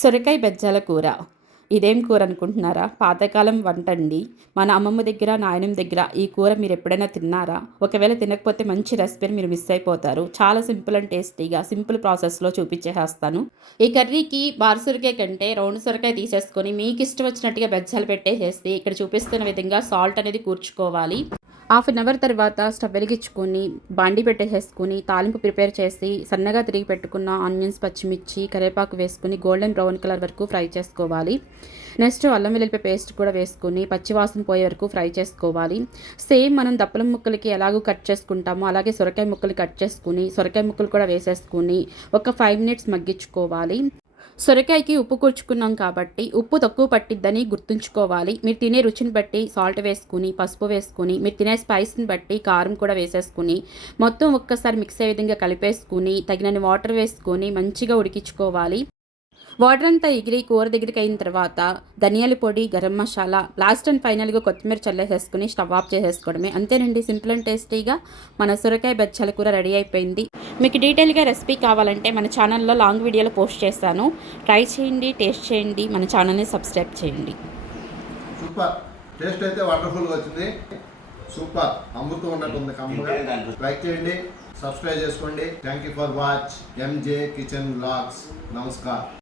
సొరకాయ బెజ్జాల కూర. ఇదేం కూర అనుకుంటున్నారా? పాతకాలం వంట అండి. మన అమ్మమ్మ దగ్గర, నాయనమ్మ దగ్గర ఈ కూర మీరు ఎప్పుడైనా తిన్నారా? ఒకవేళ తినకపోతే మంచి రెసిపీని మీరు మిస్ అయిపోతారు. చాలా సింపుల్ అండ్ టేస్టీగా సింపుల్ ప్రాసెస్లో చూపించేస్తాను. ఈ కర్రీకి బారు సొరకాయ కంటే రౌండ్ సొరకాయ తీసేసుకొని మీకు ఇష్టం వచ్చినట్టుగా బెజ్జాలు పెట్టేసేసి ఇక్కడ చూపిస్తున్న విధంగా సాల్ట్ అనేది కూర్చుకోవాలి. హాఫ్ అన్ అవర్ తర్వాత స్టవ్ వెలిగించుకొని బాండి పెట్టేసేసుకొని తాలింపు ప్రిపేర్ చేసి సన్నగా తిరిగి పెట్టుకున్న ఆనియన్స్, పచ్చిమిర్చి, కరివేపాకు వేసుకుని గోల్డెన్ బ్రౌన్ కలర్ వరకు ఫ్రై చేసుకోవాలి. నెక్స్ట్ అల్లం వెల్లుల్లిపాయ పేస్ట్ కూడా వేసుకొని పచ్చివాసన పోయే వరకు ఫ్రై చేసుకోవాలి. సేమ్ మనం దప్పలం ముక్కలకి ఎలాగో కట్ చేసుకుంటామో అలాగే సొరకాయ ముక్కలు కట్ చేసుకుని సొరకాయ ముక్కలు కూడా వేసేసుకుని ఒక 5 మినిట్స్ మగ్గించుకోవాలి. సొరకాయకి ఉప్పు కూర్చుకున్నాం కాబట్టి ఉప్పు తక్కువ పట్టిద్దని గుర్తుంచుకోవాలి. మీరు తినే రుచిని బట్టి సాల్ట్ వేసుకుని, పసుపు వేసుకుని, మీరు తినే స్పైస్ని బట్టి కారం కూడా వేసేసుకుని మొత్తం ఒక్కసారి మిక్స్ అయ్యే విధంగా కలిపేసుకుని తగినన్ని వాటర్ వేసుకొని మంచిగా ఉడికించుకోవాలి. వాటర్ అంతా ఎగిరి కూర దగ్గరికి అయిన తర్వాత ధనియాల పొడి, గరం మసాలా, లాస్ట్ అండ్ ఫైనల్గా కొత్తిమీర చల్లేసేసుకుని స్టవ్ ఆఫ్ చేసేసుకోవడమే. అంతేనండి, సింపుల్ అండ్ టేస్టీగా మన సొరకాయ బెజ్జాల కూర రెడీ అయిపోయింది. మీకు డీటెయిల్గా రెసిపీ కావాలంటే మన ఛానల్లో లాంగ్ వీడియోలో పోస్ట్ చేస్తాను. ట్రై చేయండి, టేస్ట్ చేయండి, మన ఛానల్ని సబ్స్క్రైబ్ చేయండి. సూపర్ టేస్ట్ అయితే వండర్ఫుల్గా వచ్చింది. సూపర్ అమృతం ఉన్నట్టుంది. కమ్మగా లైక్ చేయండి, సబ్స్క్రైబ్ చేసుకోండి. Thank you for watch MJ kitchen vlogs. నమస్కారం.